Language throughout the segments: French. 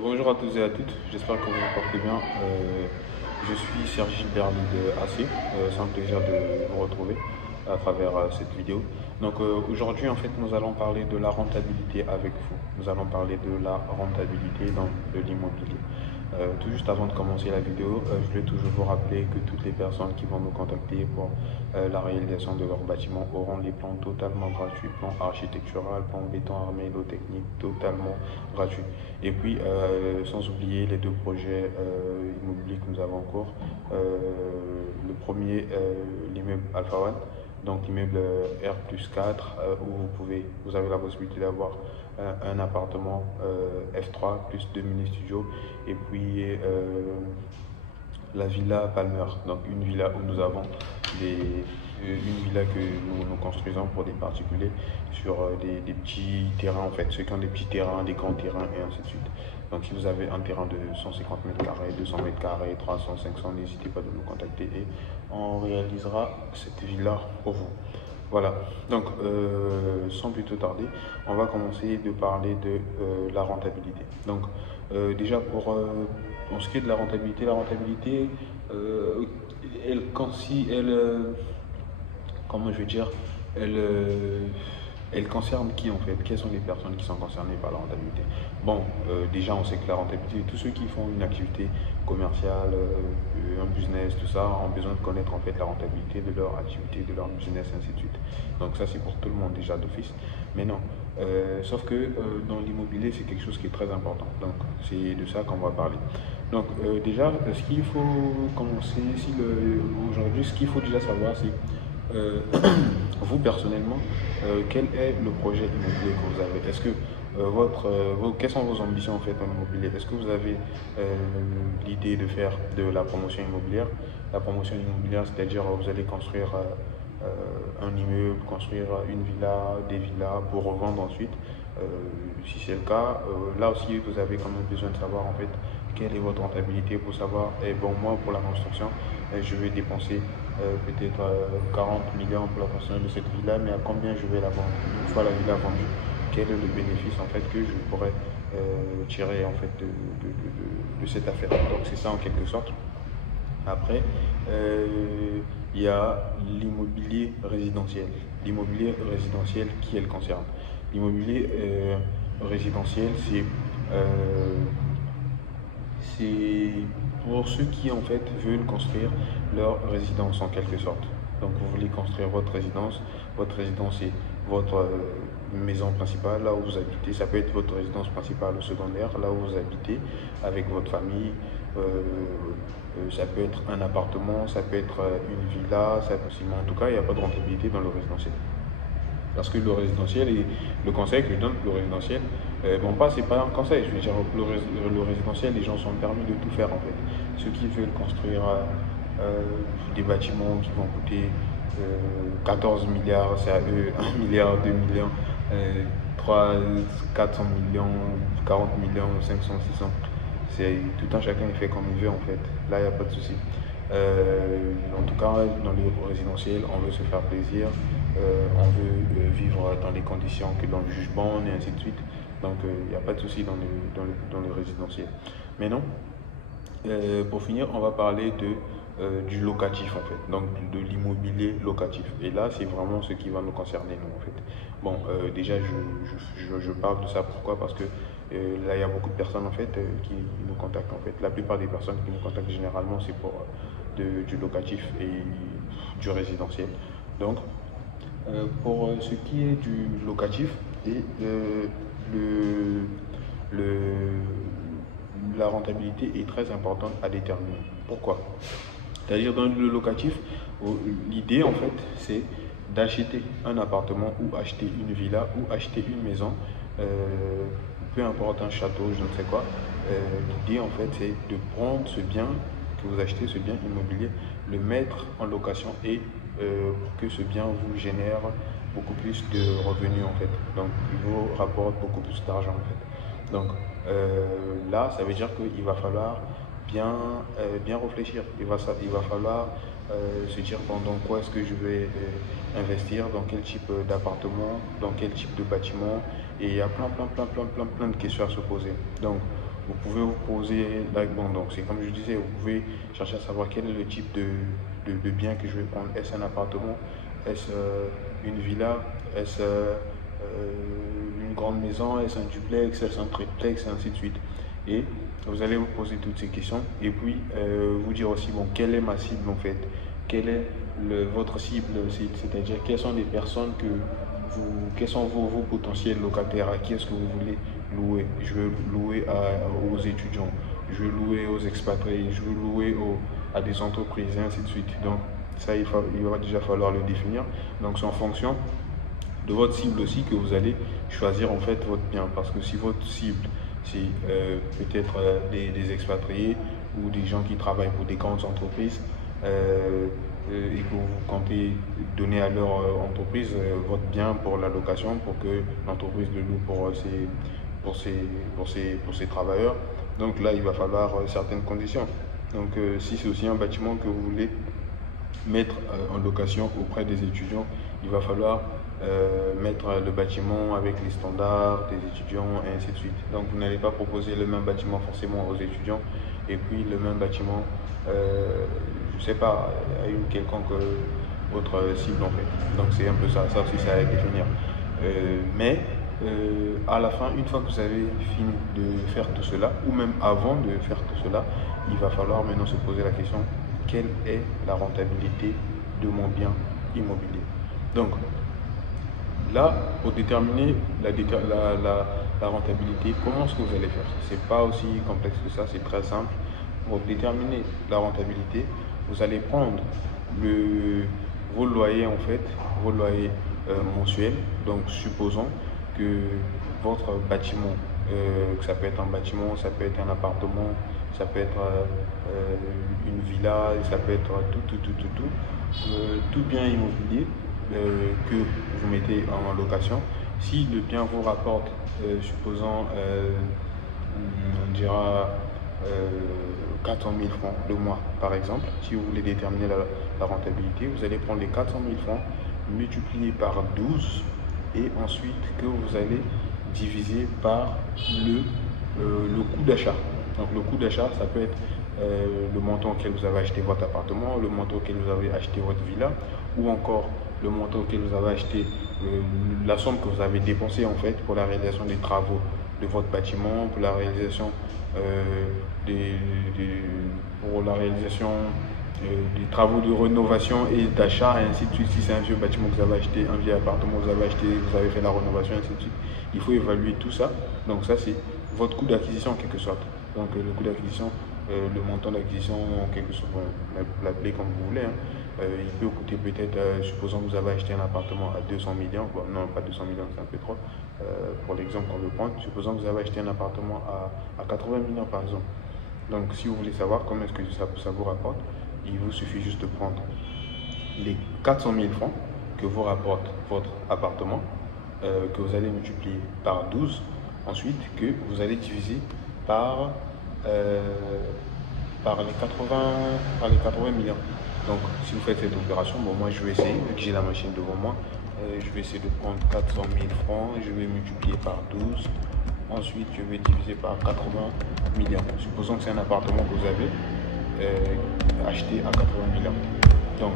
Bonjour à tous et à toutes, j'espère que vous vous portez bien. Je suis Serge Gilbert de AC. C'est un plaisir de vous retrouver à travers cette vidéo. Donc aujourd'hui, en fait, nous allons parler de la rentabilité avec vous. Nous allons parler de la rentabilité dans de l'immobilier. Tout juste avant de commencer la vidéo, je voulais toujours vous rappeler que toutes les personnes qui vont nous contacter pour la réalisation de leur bâtiment auront les plans totalement gratuits, plans architectural, plans béton armé, lot technique totalement gratuits. Et puis, sans oublier les deux projets immobiliers que nous avons en cours. Le premier, l'immeuble Alpha One, donc l'immeuble R plus 4, où vous avez la possibilité d'avoir un appartement F3 plus deux mini-studios, et puis la villa Palmer, donc une villa où nous avons une villa que nous construisons pour des particuliers sur des petits terrains en fait, ceux qui ont des petits terrains, des grands terrains et ainsi de suite. Donc si vous avez un terrain de 150 mètres carrés, 200 mètres carrés, 300, 500, n'hésitez pas de nous contacter et on réalisera cette villa pour vous. Voilà, donc sans plus tarder, on va commencer de parler de la rentabilité. Donc déjà en ce qui est de la rentabilité, elle, quand si elle, comment je vais dire, elle, elle concerne qui en fait? Quelles sont les personnes qui sont concernées par la rentabilité? Bon, déjà on sait que la rentabilité, tous ceux qui font une activité commerciale, un business, tout ça, ont besoin de connaître en fait la rentabilité de leur activité, de leur business, ainsi de suite. Donc ça c'est pour tout le monde déjà d'office. Mais non, sauf que dans l'immobilier c'est quelque chose qui est très important. Donc c'est de ça qu'on va parler. Donc déjà, ce qu'il faut commencer, aujourd'hui, ce qu'il faut déjà savoir, c'est vous personnellement, quel est le projet immobilier que vous avez? Est-ce que quelles sont vos ambitions en fait en immobilier? Est-ce que vous avez l'idée de faire de la promotion immobilière? La promotion immobilière, c'est-à-dire vous allez construire un immeuble, construire une villa, des villas pour revendre ensuite. Euh, Si c'est le cas, là aussi vous avez quand même besoin de savoir en fait quelle est votre rentabilité pour savoir, et bon moi pour la construction, je vais dépenser peut-être 40 millions pour la construction de cette villa, mais à combien je vais la vendre? Une fois la villa vendue, quel est le bénéfice en fait que je pourrais tirer en fait de cette affaire? Donc c'est ça en quelque sorte. Après, il y a l'immobilier résidentiel. L'immobilier résidentiel, qui elle concerne? L'immobilier résidentiel, c'est pour ceux qui en fait veulent construire leur résidence en quelque sorte. Donc vous voulez construire votre résidence c'est votre maison principale, là où vous habitez. Ça peut être votre résidence principale ou secondaire, là où vous habitez avec votre famille. Ça peut être un appartement, ça peut être une villa, ça peut, mais en tout cas il n'y a pas de rentabilité dans le résidentiel. Parce que le résidentiel et le conseil que je donne, le résidentiel, bon pas c'est pas un conseil, je veux dire le résidentiel, les gens sont permis de tout faire en fait. Ceux qui veulent construire des bâtiments qui vont coûter 14 milliards, c'est à eux, 1 milliard, 2 millions, 3, 400 millions, 40 millions, 500, 600. C'est tout un chacun il fait comme il veut en fait. Là il n'y a pas de souci. En tout cas, dans les résidentiels, on veut se faire plaisir, on veut vivre dans les conditions que l'on juge bonnes et ainsi de suite. Donc, il n'y a pas de souci dans le résidentiel. Mais non, pour finir, on va parler du locatif en fait, donc de l'immobilier locatif. Et là, c'est vraiment ce qui va nous concerner, nous en fait. Bon, déjà, je parle de ça, pourquoi? Parce que là, il y a beaucoup de personnes en fait qui nous contactent en fait. La plupart des personnes qui nous contactent généralement, c'est pour du locatif et du résidentiel. Donc, pour ce qui est du locatif, et le, le, la rentabilité est très importante à déterminer. Pourquoi? C'est-à-dire dans le locatif, l'idée en fait, c'est d'acheter un appartement ou acheter une villa ou acheter une maison, peu importe un château, je ne sais quoi. L'idée en fait, c'est de prendre ce bien que vous achetez, ce bien immobilier, le mettre en location et pour que ce bien vous génère beaucoup plus de revenus en fait. Donc, il vous rapporte beaucoup plus d'argent en fait. Donc, là, ça veut dire qu'il va falloir bien réfléchir. Il va falloir se dire pendant quoi est-ce que je vais investir, dans quel type d'appartement, dans quel type de bâtiment. Et il y a plein de questions à se poser. Donc, vous pouvez vous poser bon, donc c'est comme je disais, vous pouvez chercher à savoir quel est le type de bien que je vais prendre. Est-ce un appartement? Est-ce une villa? Est-ce une grande maison? Est-ce un duplex? Est-ce un triplex? Et ainsi de suite. Et vous allez vous poser toutes ces questions et puis vous dire aussi, bon, quelle est ma cible en fait? Quelle est votre cible? C'est-à-dire quelles sont les personnes quels sont vos potentiels locataires? À qui est-ce que vous voulez louer? Je veux louer aux étudiants, je veux louer aux expatriés, je veux louer à des entreprises et ainsi de suite. Donc ça, il va déjà falloir le définir. Donc c'est en fonction de votre cible aussi que vous allez choisir en fait votre bien. Parce que si votre cible, c'est peut-être des expatriés ou des gens qui travaillent pour des grandes entreprises, et que vous comptez donner à leur entreprise votre bien pour la location, pour que l'entreprise le loue pour ses travailleurs. Donc là, il va falloir certaines conditions. Donc si c'est aussi un bâtiment que vous voulez mettre en location auprès des étudiants, il va falloir mettre le bâtiment avec les standards des étudiants et ainsi de suite. Donc vous n'allez pas proposer le même bâtiment forcément aux étudiants et puis le même bâtiment, je ne sais pas, à une quelconque autre cible en fait. Donc c'est un peu ça, ça aussi ça à définir. Mais à la fin, une fois que vous avez fini de faire tout cela, ou même avant de faire tout cela, il va falloir maintenant se poser la question, quelle est la rentabilité de mon bien immobilier? Donc là, pour déterminer la rentabilité, comment est-ce que vous allez faire? C'est pas aussi complexe que ça, c'est très simple. Pour déterminer la rentabilité, vous allez prendre vos loyers en fait, vos loyers mensuels. Donc supposons que votre bâtiment, que ça peut être un bâtiment, ça peut être un appartement, ça peut être une villa, ça peut être tout bien immobilier que vous mettez en location. Si le bien vous rapporte, supposons, on dira 400 000 francs le mois par exemple, si vous voulez déterminer la rentabilité, vous allez prendre les 400 000 francs multipliés par 12 et ensuite que vous allez diviser par le coût d'achat. Donc le coût d'achat, ça peut être le montant auquel vous avez acheté votre appartement, le montant auquel vous avez acheté votre villa, ou encore le montant auquel vous avez acheté, la somme que vous avez dépensée en fait pour la réalisation des travaux de votre bâtiment, pour la réalisation des travaux de rénovation et d'achat, et ainsi de suite. Si c'est un vieux bâtiment que vous avez acheté, un vieux appartement que vous avez acheté, vous avez fait la rénovation, et ainsi de suite. Il faut évaluer tout ça. Donc ça, c'est votre coût d'acquisition en quelque sorte. Donc le coût d'acquisition, le montant d'acquisition en quelque sorte, l'appelez comme vous voulez, hein. Il peut coûter peut-être, supposons que vous avez acheté un appartement à 200 millions, bon, non pas 200 millions, c'est un peu trop, pour l'exemple qu'on veut prendre, supposons que vous avez acheté un appartement à 80 millions par exemple. Donc si vous voulez savoir comment est-ce que ça vous rapporte, il vous suffit juste de prendre les 400 000 francs que vous rapporte votre appartement, que vous allez multiplier par 12, ensuite que vous allez diviser par les 80 millions. Donc, si vous faites cette opération, bon, moi je vais essayer, vu que j'ai la machine devant moi, je vais essayer de prendre 400 000 francs, je vais multiplier par 12, ensuite je vais diviser par 80 millions. Supposons que c'est un appartement que vous avez acheté à 80 millions. Donc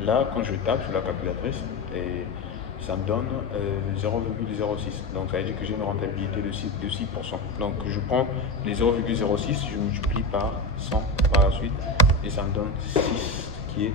là, quand je tape sur la calculatrice, et ça me donne 0,06. Donc ça veut dire que j'ai une rentabilité de 6%. Donc je prends les 0,06, je multiplie par 100 par la suite, et ça me donne 6 qui est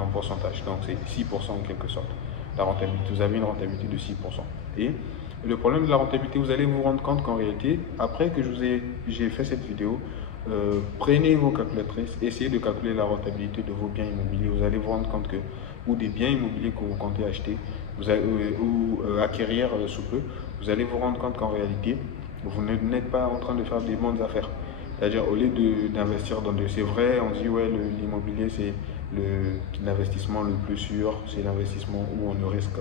en pourcentage. Donc c'est 6% en quelque sorte. La rentabilité, vous avez une rentabilité de 6%. Et le problème de la rentabilité, vous allez vous rendre compte qu'en réalité, après que j'ai fait cette vidéo, prenez vos calculatrices, essayez de calculer la rentabilité de vos biens immobiliers. Vous allez vous rendre compte que, ou des biens immobiliers que vous comptez acheter ou acquérir sous peu, vous allez vous rendre compte qu'en réalité, vous n'êtes pas en train de faire des bonnes affaires. C'est-à-dire, au lieu d'investir dans c'est vrai, on dit ouais, l'immobilier c'est l'investissement le plus sûr, c'est l'investissement où on ne risque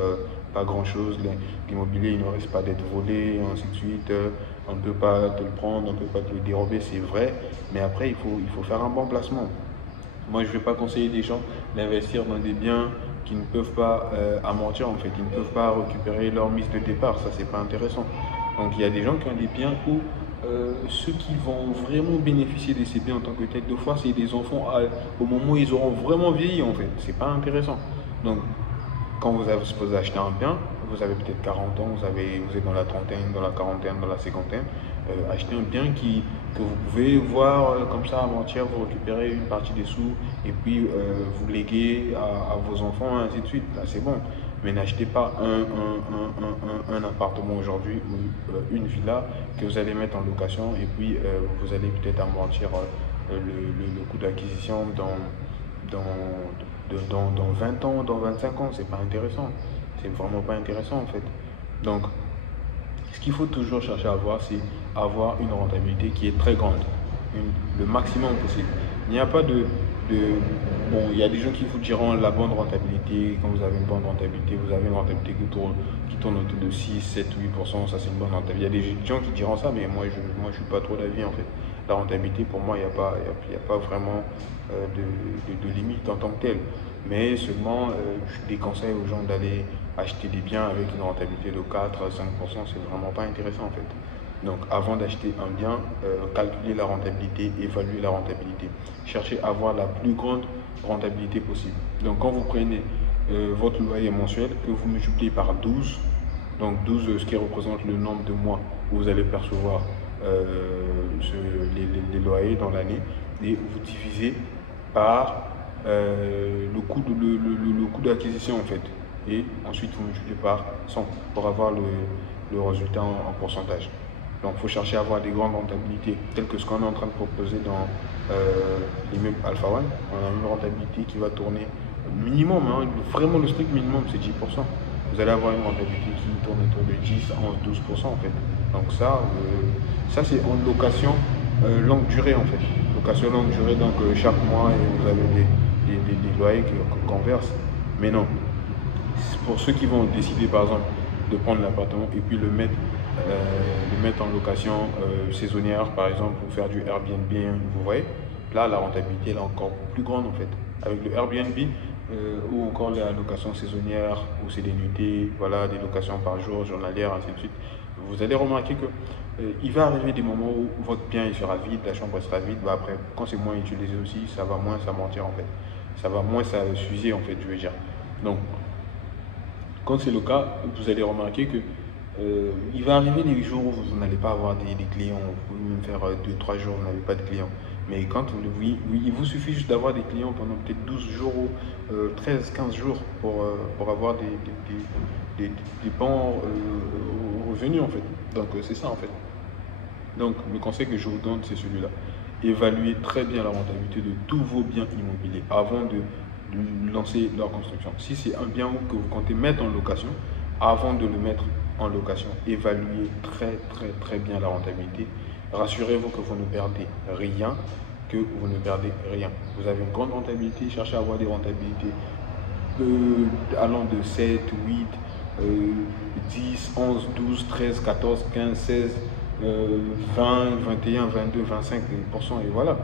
pas grand-chose. L'immobilier, il ne risque pas d'être volé, ainsi de suite. On ne peut pas te le prendre, on ne peut pas te le dérober, c'est vrai. Mais après, il faut faire un bon placement. Moi, je ne vais pas conseiller des gens d'investir dans des biens qui ne peuvent pas amortir, en fait, qui ne peuvent pas récupérer leur mise de départ. Ça, c'est pas intéressant. Donc, il y a des gens qui ont des biens où ceux qui vont vraiment bénéficier de ces biens en tant que tel, de fois, c'est des enfants au moment où ils auront vraiment vieilli en fait. C'est pas intéressant. Donc, quand vous avez supposé acheter un bien, vous avez peut-être 40 ans, vous êtes dans la trentaine, dans la quarantaine, dans la cinquantaine, achetez un bien que vous pouvez voir comme ça avant-hier, vous récupérez une partie des sous et puis vous léguez à vos enfants, ainsi de suite. Là, c'est bon. Mais n'achetez pas un appartement aujourd'hui ou une villa que vous allez mettre en location et puis vous allez peut-être amortir le coût d'acquisition dans 20 ans, dans 25 ans. C'est pas intéressant. C'est vraiment pas intéressant en fait. Donc, ce qu'il faut toujours chercher à avoir, c'est avoir une rentabilité qui est très grande, le maximum possible. Il n'y a pas Bon, il y a des gens qui vous diront la bonne rentabilité. Quand vous avez une bonne rentabilité, vous avez une rentabilité qui tourne autour de 6, 7, 8%, ça c'est une bonne rentabilité. Il y a des gens qui diront ça, mais moi je suis pas trop d'avis en fait. La rentabilité, pour moi, il y a pas vraiment de limite en tant que telle. Mais seulement, je déconseille aux gens d'aller acheter des biens avec une rentabilité de 4 à 5%, c'est vraiment pas intéressant en fait. Donc avant d'acheter un bien, calculez la rentabilité, évaluez la rentabilité. Cherchez à avoir la plus grande rentabilité possible. Donc quand vous prenez votre loyer mensuel, que vous multipliez par 12, donc 12 ce qui représente le nombre de mois où vous allez percevoir les loyers dans l'année, et vous divisez par le coût d'acquisition en fait. Et ensuite vous multipliez par 100 pour avoir le résultat en pourcentage. Donc, il faut chercher à avoir des grandes rentabilités, telles que ce qu'on est en train de proposer dans l'immeuble Alpha One. On a une rentabilité qui va tourner minimum, hein, vraiment le strict minimum, c'est 10%. Vous allez avoir une rentabilité qui tourne autour de 10, 11, 12% en fait. Donc ça c'est en location longue durée en fait. Location longue durée, donc chaque mois, et vous avez des loyers qu'on verse. Mais non, pour ceux qui vont décider par exemple de prendre l'appartement et puis le mettre en location saisonnière, par exemple, pour faire du Airbnb, vous voyez, là, la rentabilité est encore plus grande en fait. Avec le Airbnb ou encore la location saisonnière, où c'est des nuitées, voilà, des locations par jour, journalières, ainsi de suite, vous allez remarquer que il va arriver des moments où votre bien il sera vide, la chambre sera vide. Bah, après, quand c'est moins utilisé aussi, ça va moins s'amortir en fait. Ça va moins s'user en fait, je veux dire. Donc, quand c'est le cas, vous allez remarquer que il va arriver des jours où vous n'allez pas avoir des clients. Vous pouvez même faire 2, 3 jours, vous n'avez pas de clients. Mais quand oui, il vous suffit juste d'avoir des clients pendant peut-être 12 jours ou 13, 15 jours pour avoir des bons revenus en fait. Donc c'est ça en fait. Donc le conseil que je vous donne, c'est celui-là. Évaluez très bien la rentabilité de tous vos biens immobiliers avant de lancer leur construction. Si c'est un bien que vous comptez mettre en location, avant de le mettre en location, évaluez très bien la rentabilité. Rassurez-vous que vous ne perdez rien, Vous avez une grande rentabilité, cherchez à avoir des rentabilités allant de 7, 8, 10, 11, 12, 13, 14, 15, 16, 20, 21, 22, 25%, et voilà.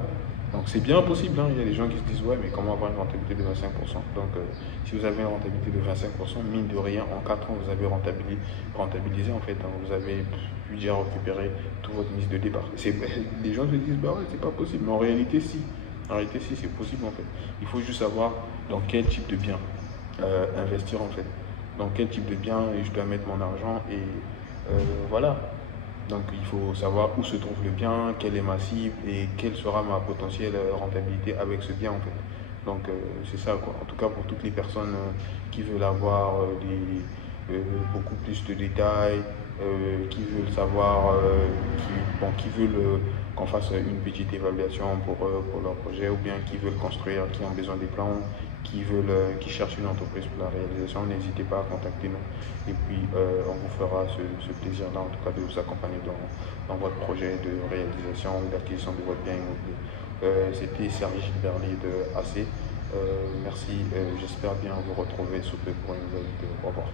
Donc c'est bien possible, hein. Il y a des gens qui se disent ouais, mais comment avoir une rentabilité de 25%? Donc si vous avez une rentabilité de 25%, mine de rien, en 4 ans vous avez rentabilisé en fait, hein. Vous avez pu déjà récupérer toute votre mise de départ. Les gens se disent bah ouais, c'est pas possible, mais en réalité si. En réalité si, c'est possible en fait. Il faut juste savoir dans quel type de bien investir en fait. Dans quel type de bien je dois mettre mon argent, et voilà. Donc il faut savoir où se trouve le bien, quelle est ma cible et quelle sera ma potentielle rentabilité avec ce bien en fait. Donc c'est ça quoi. En tout cas pour toutes les personnes qui veulent avoir beaucoup plus de détails, qui veulent savoir, qui veulent qu'on fasse une petite évaluation pour leur projet, ou bien qui veulent construire, qui ont besoin des plans, qui cherchent une entreprise pour la réalisation, n'hésitez pas à contacter nous. Et puis, on vous fera ce plaisir-là, en tout cas, de vous accompagner dans votre projet de réalisation ou d'acquisition de votre bien immobilier. C'était Sergi Bernier de AC. Merci, j'espère bien vous retrouver sous peu pour une nouvelle vidéo. Au revoir.